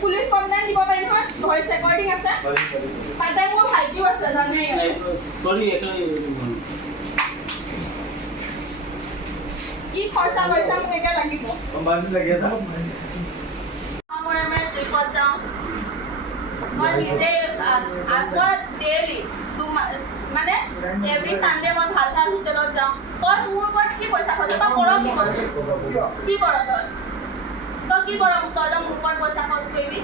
police complain দিব পাৰি নহয় ভইচ ৰেকৰ্ডিং আছে তাতে মোৰ ভাইটিও আছে জানে কি খৰচা পইচা মোক একে লাগিব মই ট্ৰিপত যাওঁ মই নিজে আগত ডেইলি মানে এভৰি চানডে মই ভাল ভাল হোটেলত যাওঁ তই মোৰ ওপৰত কি পইচা খৰচ তই কৰ কি কৈছে কি কৰ তই কি কৰ তই মোৰ ওপৰত পইচা খৰচ কৰিবি